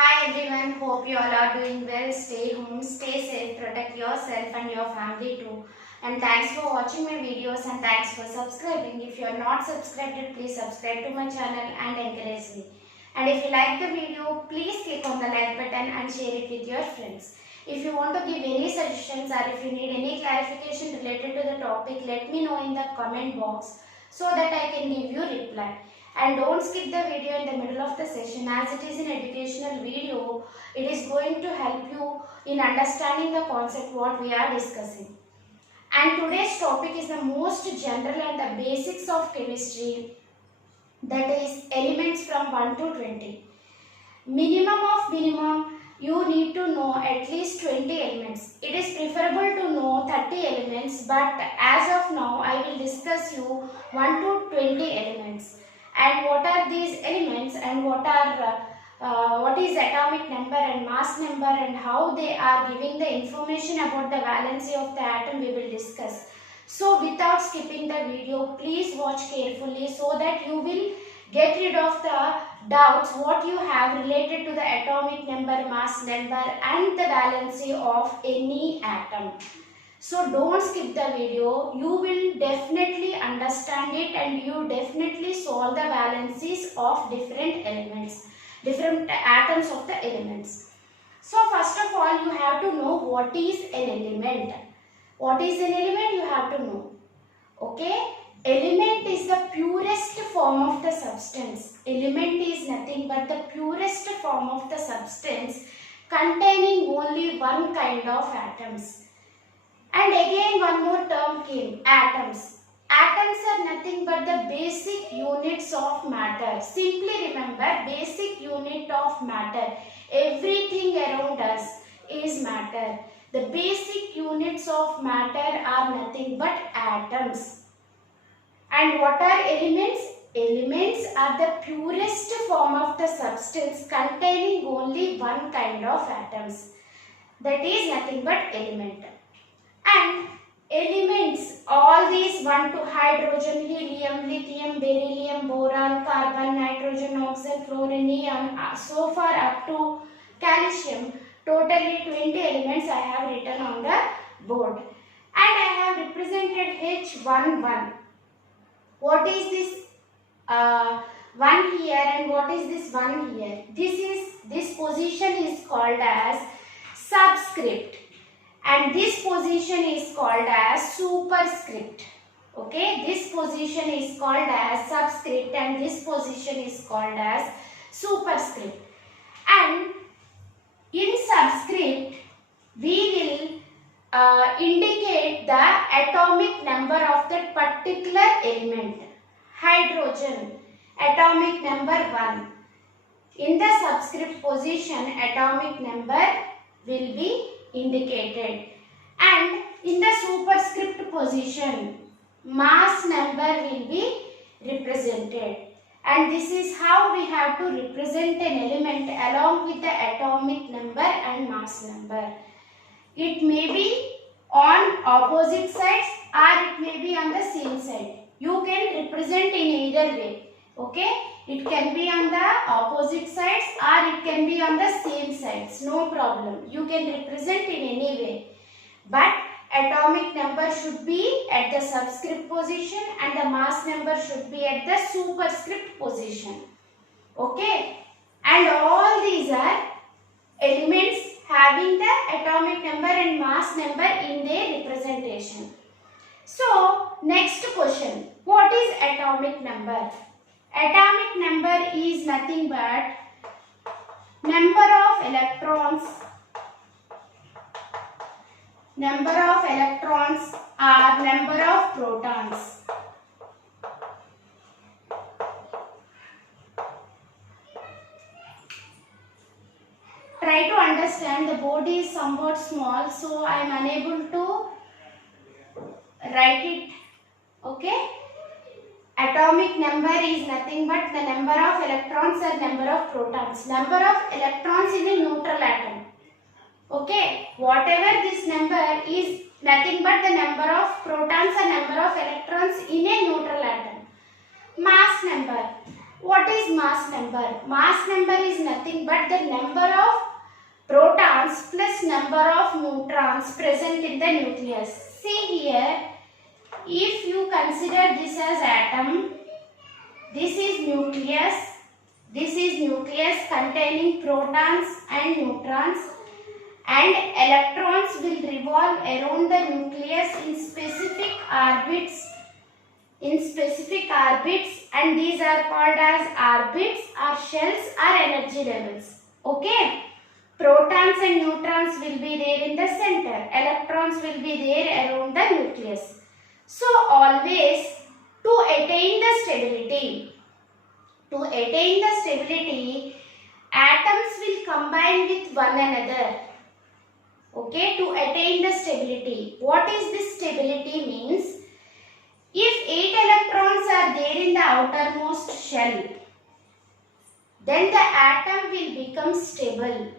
Hi everyone, hope you all are doing well. Stay home, stay safe, protect yourself and your family too. And thanks for watching my videos and thanks for subscribing. If you are not subscribed, please subscribe to my channel and encourage me. And if you like the video, please click on the like button and share it with your friends. If you want to give any suggestions or if you need any clarification related to the topic, let me know in the comment box so that I can give you reply. And don't skip the video in the middle of the session, as it is an educational video. It is going to help you in understanding the concept what we are discussing. And today's topic is the most general and the basics of chemistry, that is elements from 1 to 20. Minimum of minimum, you need to know at least 20 elements. It is preferable to know 30 elements, but as of now I will discuss you 1 to 20 elements. And what are these elements and what is atomic number and mass number and how they are giving the information about the valency of the atom, we will discuss. So without skipping the video, please watch carefully so that you will get rid of the doubts what you have related to the atomic number, mass number and the valency of any atom. So don't skip the video, you will definitely understand it and you definitely solve the valencies of different elements, different atoms of the elements. So first of all, you have to know what is an element. What is an element you have to know. Okay, element is the purest form of the substance. Element is nothing but the purest form of the substance containing only one kind of atoms. And again one more term came, atoms. Atoms are nothing but the basic units of matter. Simply remember, basic unit of matter. Everything around us is matter. The basic units of matter are nothing but atoms. And what are elements? Elements are the purest form of the substance containing only one kind of atoms. That is nothing but element. And elements, all these 1 to hydrogen, helium, lithium, beryllium, boron, carbon, nitrogen, oxygen, fluorine, neon, so far up to calcium, totally 20 elements I have written on the board. And I have represented H11. What is this 1 here and what is this 1 here? This position is called as subscript. And this position is called as superscript. Okay, this position is called as subscript and this position is called as superscript. And in subscript, we will indicate the atomic number of that particular element. Hydrogen, atomic number 1. In the subscript position, atomic number will be indicated, and in the superscript position mass number will be represented. And this is how we have to represent an element along with the atomic number and mass number. It may be on opposite sides or it may be on the same side. You can represent in either way. Okay, it can be on the opposite sides or it can be on the same sides, no problem. You can represent in any way. But atomic number should be at the subscript position and the mass number should be at the superscript position. Okay, and all these are elements having the atomic number and mass number in their representation. So, next question, what is atomic number? Atomic number is nothing but number of electrons or number of protons. Try to understand, the board is somewhat small, so I am unable to write it. Okay? Atomic number is nothing but the number of electrons or number of protons. Number of electrons in a neutral atom. Okay, whatever this number is nothing but the number of protons or number of electrons in a neutral atom. Mass number. What is mass number? Mass number is nothing but the number of protons plus number of neutrons present in the nucleus. See here, if you consider this as atom, this is nucleus containing protons and neutrons, and electrons will revolve around the nucleus in specific orbits, and these are called as orbits or shells or energy levels. Okay, protons and neutrons will be there in the center, electrons will be there around the nucleus. So always to attain the stability, atoms will combine with one another. Okay, to attain the stability. What is this stability means? If 8 electrons are there in the outermost shell, then the atom will become stable.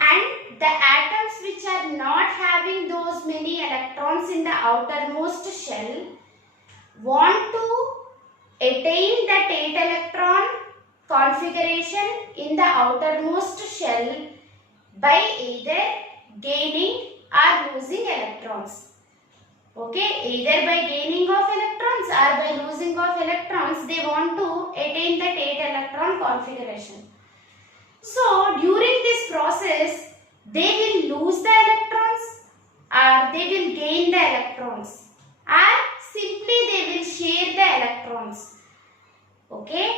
And the atoms which are not having those many electrons in the outermost shell want to attain that 8 electron configuration in the outermost shell by either gaining or losing electrons. Okay, either by gaining of electrons or by losing of electrons, they want to attain that 8 electron configuration. So during this process, they will lose the electrons or they will gain the electrons, or simply they will share the electrons. Okay,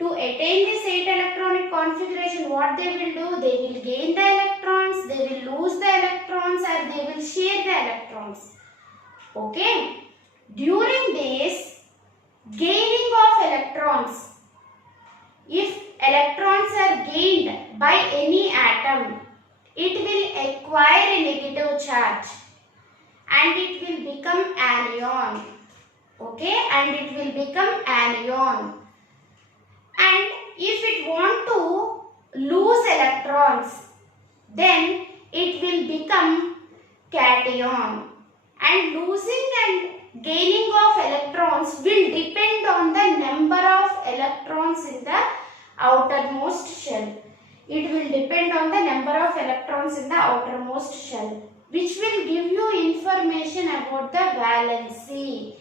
to attain this 8 electronic configuration, what they will do? They will gain the electrons, they will lose the electrons, or they will share the electrons. Okay, during this gaining of electrons, if electrons are gained by any atom, it will acquire a negative charge and it will become anion. Okay, and it will become anion. And if it want to lose electrons, then it will become cation. And losing and gaining of electrons will depend on the number of electrons in the outermost shell. It will depend on the number of electrons in the outermost shell, which will give you information about the valency.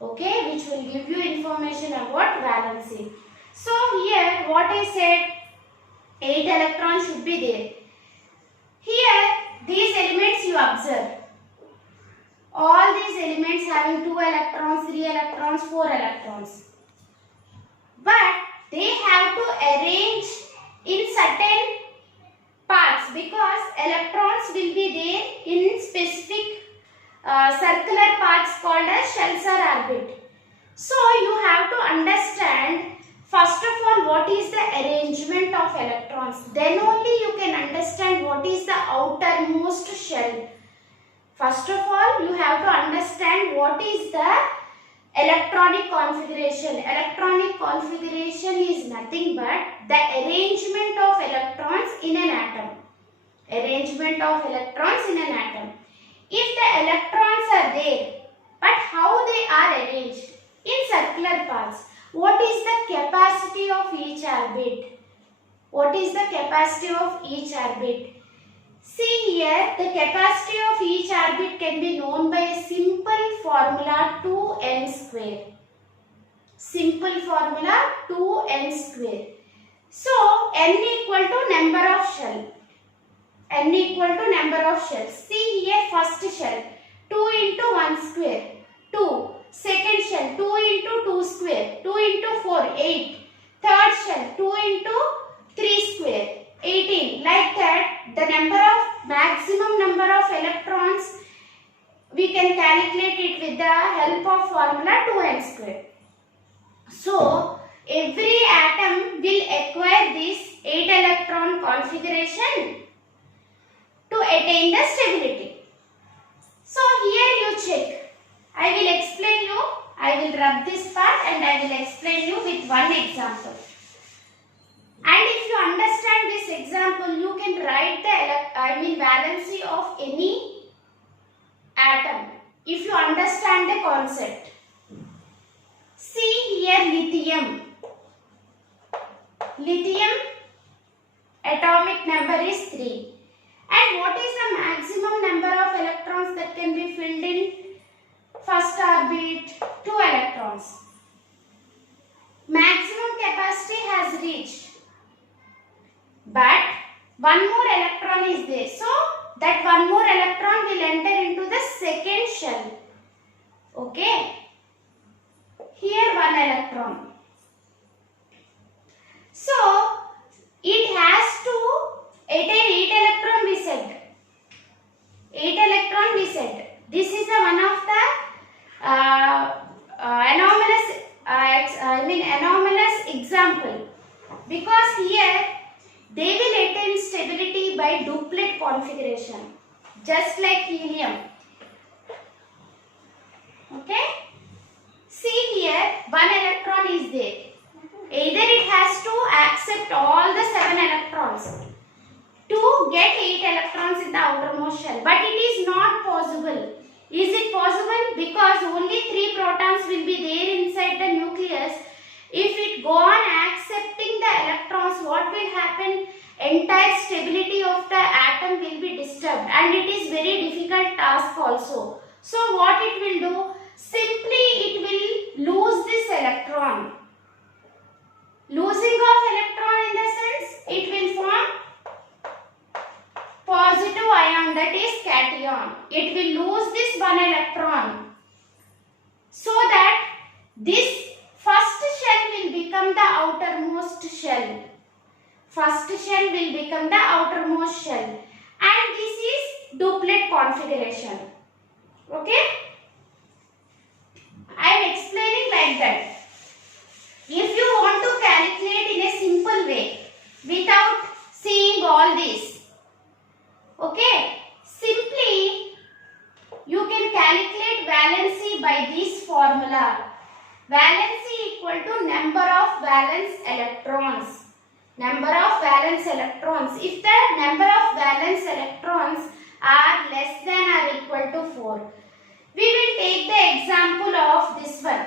Okay, which will give you information about valency. So here what I said, 8 electrons should be there. Here these elements you observe. All these elements having 2 electrons, 3 electrons, 4 electrons. But they have to arrange in certain parts because electrons will be there in specific circular parts called as shells or orbit. So you have to understand first of all what is the arrangement of electrons. Then only you can understand what is the outermost shell. First of all, you have to understand what is the electronic configuration. Electronic configuration is nothing but the arrangement of electrons in an atom. Arrangement of electrons in an atom. If the electrons are there, but how they are arranged? In circular parts. What is the capacity of each orbit? What is the capacity of each orbit? See here, the capacity of each orbit can be known by a simple formula 2n square. Simple formula 2n square. So, n equal to number of shell. N equal to number of shells. See here, first shell 2 into 1 square 2. Second shell 2 into 2 square 2 into 4 8. Third shell 2 into 3 square 18. Like that, the number of maximum number of electrons we can calculate it with the help of formula 2n square. So every atom will acquire this 8 electron configuration to attain the stability. So here you check. I will explain you. I will rub this part and I will explain you with one example. And if you understand this example, you can write the valency of any atom. If you understand the concept. See here lithium. lithium atomic number is 3. And what is the maximum number of electrons that can be filled in first orbit? 2 electrons. Maximum capacity has reached, but one more electron is there. So that one more electron will enter into the second shell. Okay. Here one electron. So it has to attain 8 electron, we said. 8 electron we said. This is the one of the anomalous example, because here they will attain stability by duplet configuration, just like helium. Okay. See here, one electron is there. Either it has to accept all the 7 electrons to get 8 electrons in the outermost shell, but it is not possible. Is it possible? Because only 3 protons will be there inside the nucleus. If it go on accepting the electrons, what will happen? Entire stability of the atom will be disturbed, and it is very difficult task also. So what it will do? Simply it will lose this electron. Losing of electron in the sense, it will form positive ion, that is cation. It will lose this one electron, so that this first shell will become the outermost shell. First shell will become the outermost shell, and this is duplet configuration. Okay? I am explaining like that. If you want to calculate in a simple way without seeing all this, okay, simply you can calculate valency by this formula. Valency equal to number of valence electrons. Number of valence electrons. If the number of valence electrons are less than or equal to 4, we will take the example of this one.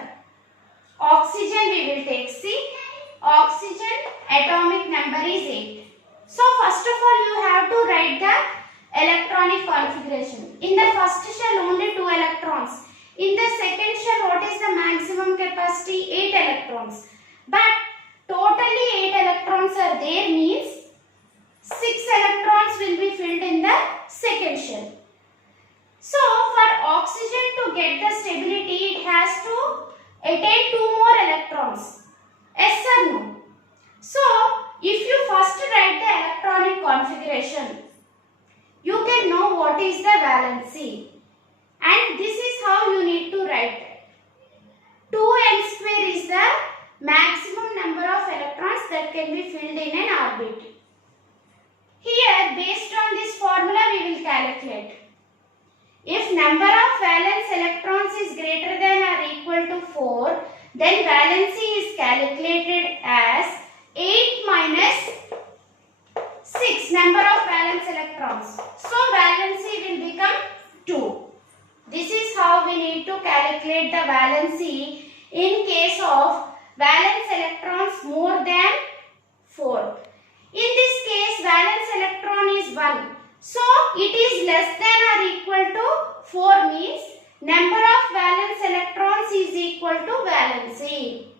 Oxygen we will take. See, oxygen atomic number is 8. So first of all you have to write the electronic configuration. In the first shell only 2 electrons. In the second shell what is the maximum capacity? 8 electrons. But totally 8 electrons are there, means 6 electrons will be filled in the second shell. So for oxygen to get the stability, it has to attain 2 more electrons. Yes or no? So if you first write the electronic configuration, you can know what is the valency, and this is how you need to write. 2n square is the maximum number of electrons that can be filled in an orbit. Here, based on this formula, we will calculate. If number of valence electrons is greater than or equal to 4, then valency is calculated as 8 minus 6 number of valence electrons. So valency will become 2. This is how we need to calculate the valency in case of valence electrons more than 4. In this case, valence electron is 1. So it is less than or equal to 4, means number of valence electrons is equal to valency.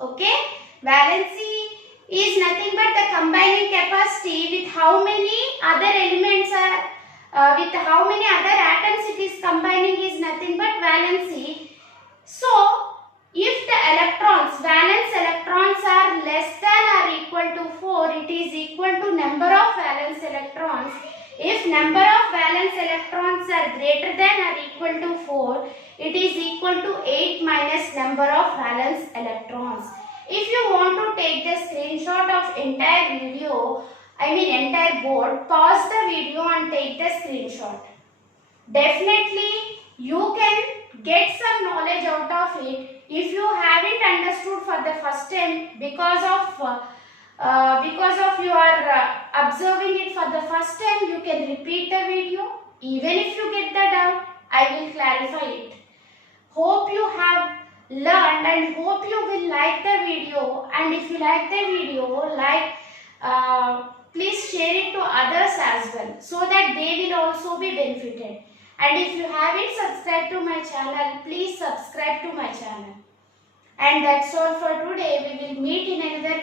Okay? Valency is nothing but the combining capacity with how many other elements are, with how many other atoms it is combining is nothing but valency. So if the electrons, valence electrons are less than or equal to 4, it is equal to number of valence electrons. If number of valence electrons are greater than or equal to 4, it is equal to 8 minus number of valence electrons. If you want to take the screenshot of entire video, entire board, pause the video and take the screenshot. Definitely you can get some knowledge out of it. If you haven't understood for the first time because of you are observing it for the first time, you can repeat the video. Even if you get the doubt, I will clarify it. Hope you have learned and I hope you will like the video, and if you like the video, please share it to others as well, so that they will also be benefited. And if you haven't subscribed to my channel, please subscribe to my channel. And that's all for today. We will meet in another